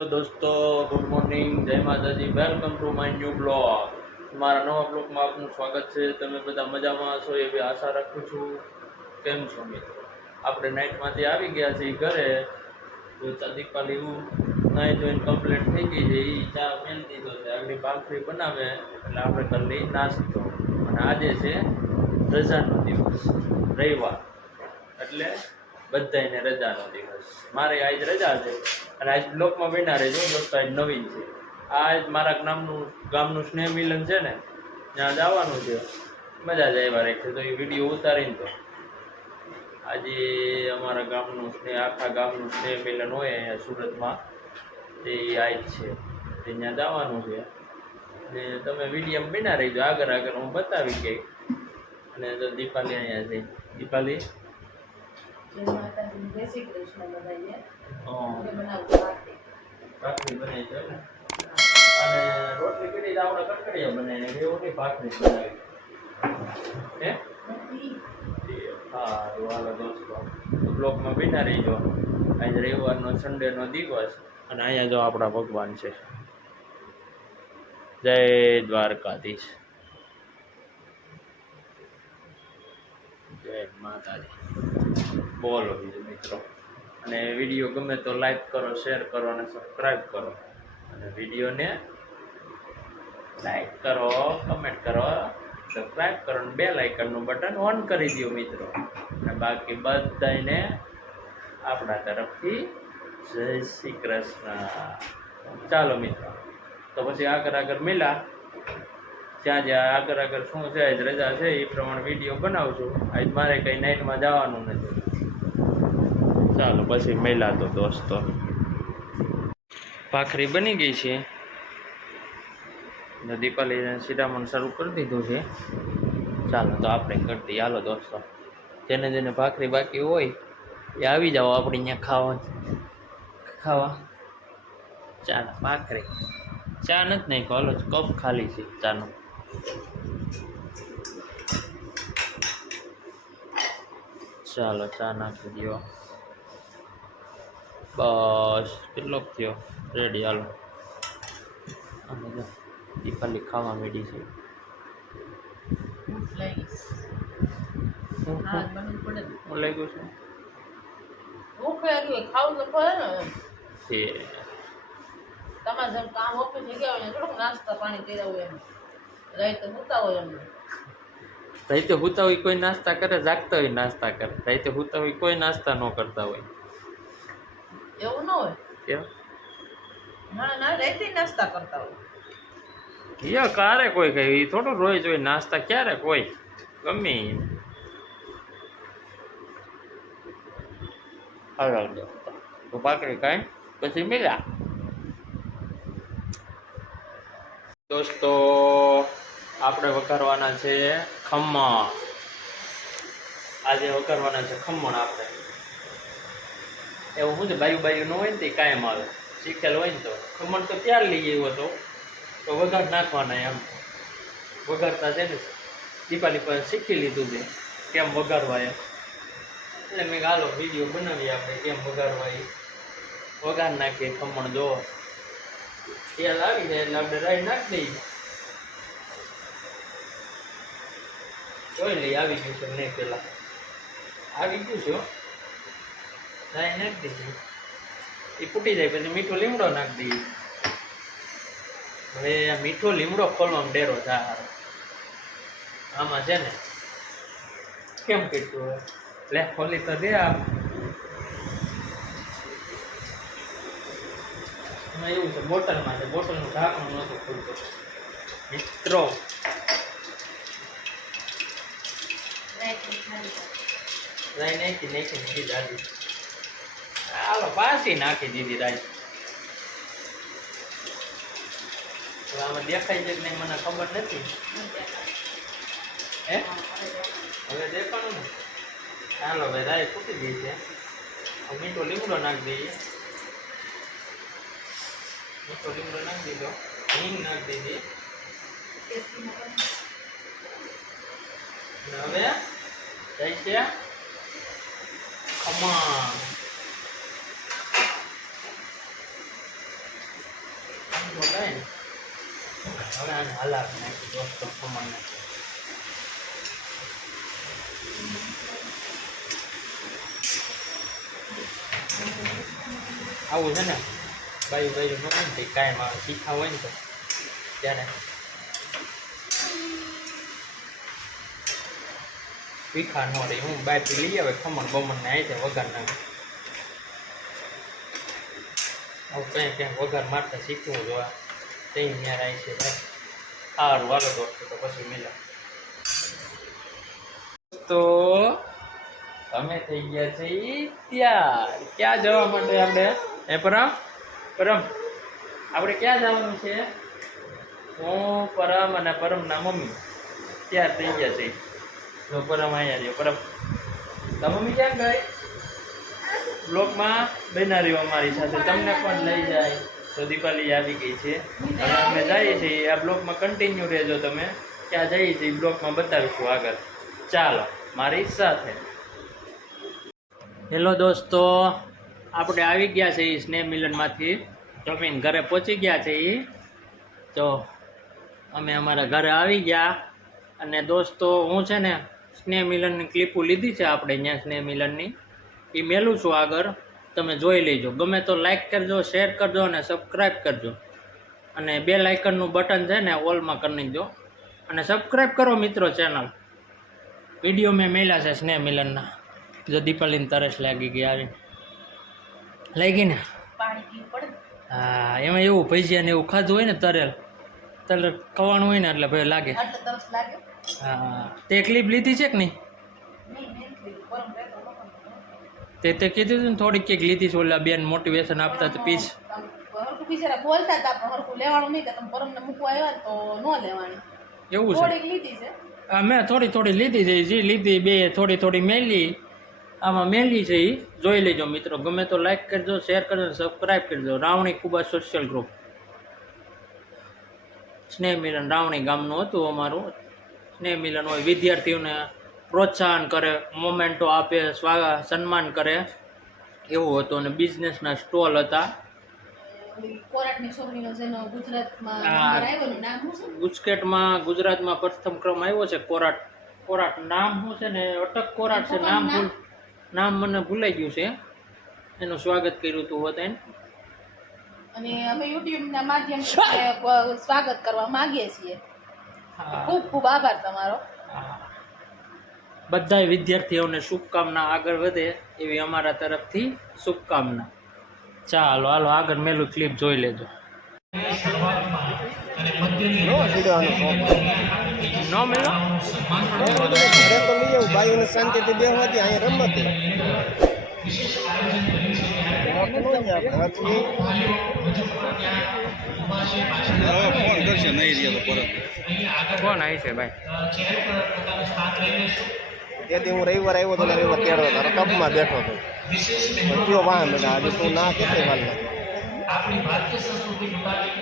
તો દોસ્તો good morning, જય માતાજી, welcome to my new blog. મારા નવા બ્લોગમાં આપનું સ્વાગત છે. તમે બધા મજામાં છો એવી આશા રાખું છું. કેમ છો મિત્રો? આપણે નાઇટમાંથી આવી ગયા છીએ ઘરે. જોતા દીપાલી નાઈ ધોઈને કમ્પ્લીટ થઈ ગઈ છે. એ ચા મેળ દીધો છે, આગળ ભાખરી બનાવે એટલે આપણે કરી લઈ નાસ્તો. અને આજે છે રજાનો દિવસ, રવિવાર, એટલે બધાને રજાનો દિવસ. મારે આજ રજા છે અને આજ બ્લોકમાં બન્યા રહેજો દોસ્તો. આજ નવીન છે, આજ મારા ગામનું સ્નેહ મિલન છે ને, ત્યાં જવાનું છે. મજા જ આવ્યા રાખશે તો એ વિડીયો ઉતારીને. તો આજે અમારા ગામનું સ્નેહ, આખા ગામનું સ્નેહ મિલન હોય અહીંયા સુરતમાં, તે આજ છે, તે ત્યાં જવાનું છે. અને તમે વિડીયો બન્યા રહીજો, આગળ આગળ હું બતાવી ગઈ. અને તો દીપાલી અહીંયા છે. દીપાલી ભાખરી બનાવી છે ને, અને રોટલી કરી તો આપણે કટકડિયા બનાવીને એવી ભાખરી બનાવી હે. હા હાલો દોસ્તો, બ્લોકમાં બેઠા રહીજો. આજે રવિવારનો સન્ડેનો દિવસ અને અહીંયા જો આપણા ભગવાન છે. જય દ્વારકાધીશ, જય માતાજી. બોલો બીજું મિત્રો. અને વિડીયો ગમે તો લાઈક કરો, શેર કરો અને સબસ્ક્રાઈબ કરો. અને વિડીયોને લાઈક કરો, કમેન્ટ કરો, સબસ્ક્રાઈબ કરો અને બેલ આઇકનનું બટન ઓન કરી દો મિત્રો. અને બાકી બધાને આપણા તરફથી જય શ્રી કૃષ્ણ. ચાલો મિત્રો, તો પછી આગળ મિલા જ્યાં જ્યાં આગળ શું છે, આજ રજા છે એ પ્રમાણે વિડીયો બનાવશું. આજ મારે કંઈ નાઇટમાં જવાનું નથી. ચાલો પછી મેલા તો દોસ્તો. ભાખરી બની ગઈ છે, દીપાલીને સીધામણ શરૂ કરી દીધું છે. ચાલો તો આપણે કરી દઈએ. હાલો દોસ્તો, જેને જેને ભાખરી બાકી હોય એ આવી જાઓ આપણે અહીંયા ખાવા. ચાલો ભાખરી, ચા નથી નાખો, હાલો કપ ખાલી છે ચાનો. ચાલો ચા નાખી દો. બસ કેટલોક થયો, રેડી. હાલો દીપાલી ખાવા માંડી છે. લાગ્યું છે તમારે જેમ કામ ઓફિસ ગયા હોય થોડુંક નાસ્તા પાણી કર્યા હોય એમ રાઈતે હુતા હોય એમ. રાઈતે હુતા હોય કોઈ નાસ્તા કરે, જાગતા હોય નાસ્તા કરે. રાઈતે હુતા હોય કોઈ નાસ્તા ન કરતા હોય. એવું ન હોય કેમ? ના ના રાઈતે નાસ્તા કરતા હોય. યા ક્યારે કોઈ કઈ થોડું રોજ હોય નાસ્તા, ક્યારે કોઈ ગમે. હાલો તો ભાખરી ખાઈ પછી મળ્યા દોસ્તો. આપણે વઘારવાના છે ખમણ. આજે વઘારવાના છે ખમણ. આપણે એવું શું છે, બાયું ન હોય ને તે કાયમ આવે. શીખેલ હોય ને તો ખમણ તો ત્યાર લઈ આવ્યો હતો, તો વઘાર નાખવાના એમ. વઘારતા છે ને દીપાલી પાસે શીખી લીધું છે કેમ વઘારવા એમ. એટલે મેં હાલો વિડીયો બનાવીએ આપણે કેમ વઘારવા એ. વઘાર નાખીએ ખમણ. જો તેલ આવી જાય એટલે આપણે રાઈ નાખી દઈએ. જોઈ લઈએ આવી ગયું છે નહીં, પેલા આવી ગયું છે. રાઈ નાખી દઈએ, એ ફૂટી જાય પછી મીઠો લીમડો નાખી દઈએ. હવે આ મીઠો લીમડો ખોલવાનો ડેરો થાય આમાં છે ને. કેમ કીધું હવે લે ખોલી તો દે. એમાં એવું છે, બોટલમાં છે, બોટલનું ઢાંકણું નહોતું ખુલતું મિત્રો. રાઈ નાખી દીધી દાદી. હાલો પાછી નાખી દીધી રાઈ. આમાં દેખાય છે કે નહીં મને ખબર નથી. હે હવે દેખાણું ને. ચાલો ભાઈ રાઈ ફૂટી ગઈ છે. મીઠો લીમડો નાખી દઈએ. મીઠો લીમડો નાખી દીધો, હિંગ નાખી દીધી. હવે જાય છે ખમણ. કાંઈ ને હવે આને હલાવી નાખી દોસ્તો ખમણને. આવું છે ને બાયું બાયું નો ને કાંઈ માં શીખા હોય ને તો ત્યારે શીખા ન રહી. હું બાયથી લઈ આવે ખમણ બમણ ને આવી જાય વઘાર ના આવું કંઈ ક્યાંક વઘાર મારતા શીખવું જોવા તે ત્યાં આવી છે ભાઈ. સારું હાલો દોસ્તો તો પછી મિલા. તો અમે થઈ ગયા છીએ ત્યાર. ક્યાં જવા માટે આપણે પરમ આપણે ક્યાં જવાનું છે? હું પરમ અને પરમના મમ્મી ત્યાર થઈ ગયા છે. જો પરમ અહીંયા રહ્યો. પરમ તો મમ્મી ક્યાં ગઈ? બ્લોકમાં બના રહ્યો અમારી સાથે, તમને પણ લઈ જાય. તો દીપાલી આવી ગઈ છે અને અમે જઈએ છીએ. આ બ્લોકમાં કન્ટિન્યુ રહેજો તમે. ક્યાં જઈએ છીએ બ્લોકમાં બતાવીશું આગળ. ચાલો મારી સાથે. હેલો દોસ્તો, આપણે આવી ગયા છે એ સ્નેહ મિલનમાંથી જમીન ઘરે પહોંચી ગયા છે એ. તો અમે અમારા ઘરે આવી ગયા અને દોસ્તો હું છે ને સ્નેહ મિલનની ક્લિપો લીધી છે આપણે અહીંયા સ્નેહ મિલનની, એ મેલું છું આગળ, તમે જોઈ લેજો. ગમે તો લાઈક કરજો, શેર કરજો અને સબસ્ક્રાઈબ કરજો. અને બેલ આઇકનનું બટન છે ને ઓલમાં કરી નાખજો અને સબસ્ક્રાઈબ કરો મિત્રો ચેનલ. વિડીયો મેં મેલ્યા છે સ્નેહ મિલનના. જો દીપાલીને તરસ લાગી ગઈ આવી લાગી ને. હા એમાં એવું ભજીયા ને એવું ખાધું હોય ને તરેલ ખવાનું હોય ને એટલે ભાઈ લાગે. હા તે ક્લિપ લીધી છે કે નહીં? તે કીધું હતું ને થોડીક કંઈક લીધી છે. ઓલા બેન મોટિવેશન આપતા તો પીસ બિચારા બોલતા હતા પણ હરખું લેવાનું નહીં. તમે પરમને મૂકવા આવ્યા તો ન લેવાની એવું છે. થોડીક લીધી છે. હા મેં થોડી લીધી છે. જે લીધી બે થોડી મેલી આમાં મેલી છે એ જોઈ લેજો મિત્રો. ગમે તો લાઈક કરજો, શેર કરજો, સબસ્ક્રાઈબ કરજો. રાવણી ખૂબ જ સોશિયલ ગ્રુપ સ્નેહ મિલન રાવણી ગામનું હતું અમારું. સ્નેહ મિલન હોય વિદ્યાર્થીઓને પ્રોત્સાહન કરે, મોમેન્ટો આપે, સન્માન કરે એવું હતું. અને બિઝનેસના સ્ટોલ હતા. ગુજરાતમાં પ્રથમ ક્રમ આવ્યો છે કોરાટ નામ શું છે ને અટક કોરાટ છે નામ મને ભૂલાઈ ગયું છે. એનું સ્વાગત કર્યું હતું બધાને અને અમે યુટ્યુબના માધ્યમથી સ્વાગત કરવા માંગીએ છીએ. ખૂબ ખૂબ આભાર તમારો. બધા વિદ્યાર્થીઓને શુભકામના, આગળ વધે એવી અમારા તરફથી શુભકામના. ચાલો હાલો આગળ મેલું ક્લિપ જોઈ લેજો. નો મેલો બાયુને શાંતિથી બેહવાથી અહીંયા રમત ફોન કરશે નહીં રહ્યો તો પરત કોણ આવી છે ભાઈ? તેથી હું રવિવાર આવ્યો તો રવિવાર તેડો તારો કપમાં બેઠો હતો કયો વાહન બેટા આજે તું ના કેટલી વાર આપણી ભારતીય સંસ્કૃતિ મુતાબિક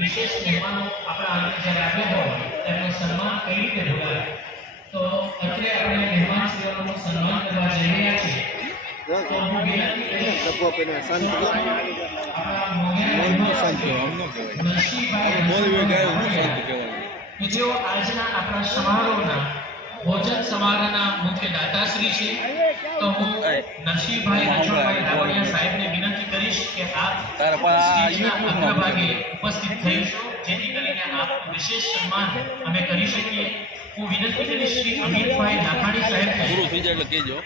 વિશેષ મહેમાનો આપણા આગળ જ્યારે આવ્યા હોય તેમનું સન્માન કઈ રીતે ભૂલાય? તો અત્યારે આપણે મહેમાન સેવાનું સન્માન કરવા જઈ રહ્યા છીએ. જેઓ આજના આપણા સમારોહના ભોજન સમારોહના મુખ્ય દાતાશ્રી છે. તો હું નરસિંહભાઈ રણછોડભાઈ રાવળિયા સાહેબને વિનંતી કરીશ કે આપ સ્ટેજના અગ્રભાગે ઉપસ્થિત થઈશું જેથી કરીને આપનું વિશેષ સન્માન અમે કરી શકીએ. હું વિનંતી કરીશ શ્રી અમિતભાઈ નાખાણી સાહેબને. પૂરું થઈ જાય એટલે કહેજો.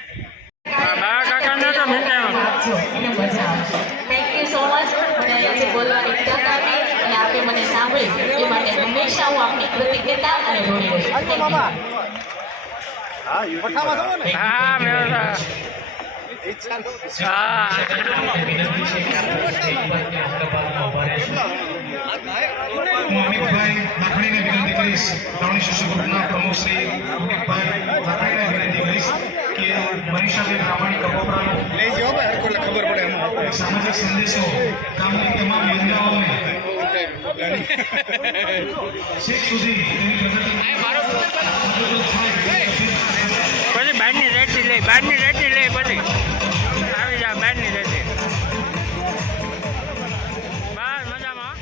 Thank you so much. મને અહીંયાથી બોલવાની તક આપી અને આપે મને સાંભળી એ માટે હંમેશા હું આપની કૃતજ્ઞતા અને ઋણી રહીશ. અમિતભાઈ નાખણીને વિનંતી કરીશ, રાવણી શિશુ ગ્રુપના પ્રમુખ શ્રી અમિતભાઈ નાખણીને વિનંતી કરીશ કે મનીષાબેન રામાણી કપોપરાનો લઈ જાઓ ભાઈ હરકોને ખબર પડે એમ સામાજિક સંદેશો ગામની તમામ યોજનાઓને છેક સુધી તેની પ્રગતિ પછી બહારની રેટી લે પછી આવી જા બહારની રેટી. બસ મજામાં.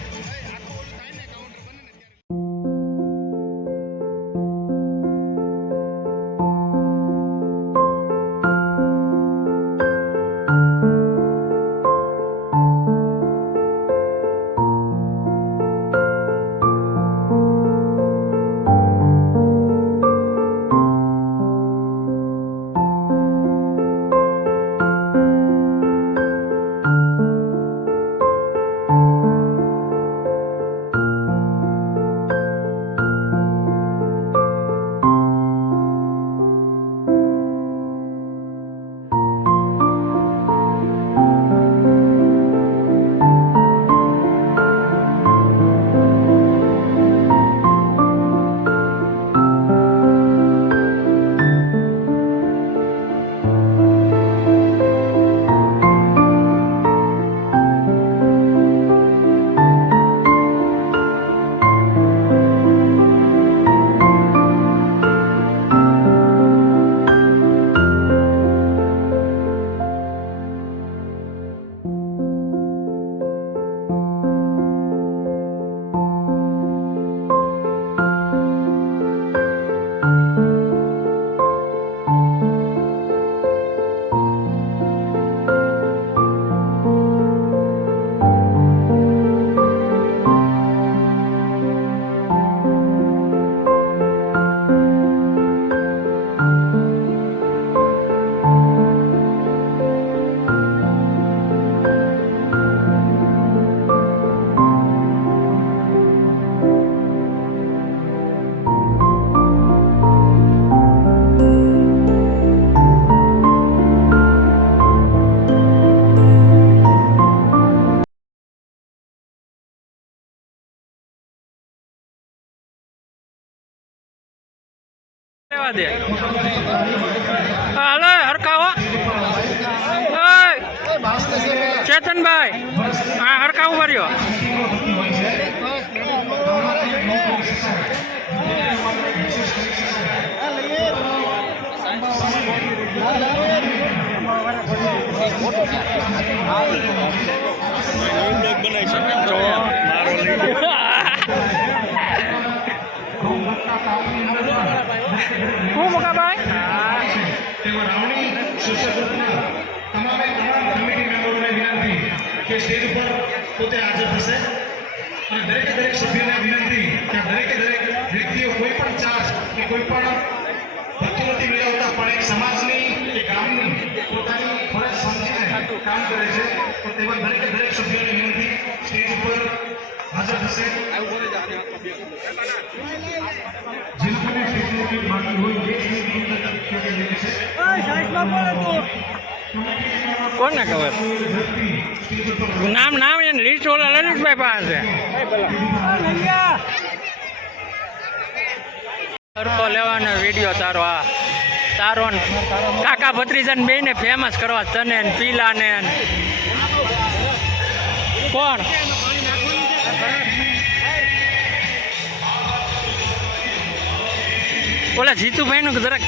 લેવા દે હાલો હરકાવો ચેતનભાઈ હા હરકા ઉભા રહ્યો હું મુકાભાઈ તેમાં રાવણી સોશિયલ ગ્રુપના તમામે તમામ કમિટી મેમ્બરોને વિનંતી કે સ્ટેજ ઉપર પોતે હાજર થશે અને દરેક સભ્યોને વિનંતી કે દરેક વ્યક્તિઓ કોઈ પણ ચાર્જ કે કોઈ પણ ભથ્થું નથી મેળવતા પણ એક સમાજની કે ગામની પોતાની ફરજ સમજીને કામ કરે છે તો તેવા દરેક સભ્યોને વિનંતી સ્ટેજ ઉપર હાજર થશે जिन्होंने स्टेशन की बाकी हुई ये કોને ખબર નામ એને લિસ્ટ ઓલા લલિતભાઈ પાસે હરકો લેવાનો વિડીયો તારો તારો ને કાકા ભત્રીજાને બેને ફેમસ કરવા તને ને પીલા ને કોણ ઓલા જીતુભાઈ નું જરાક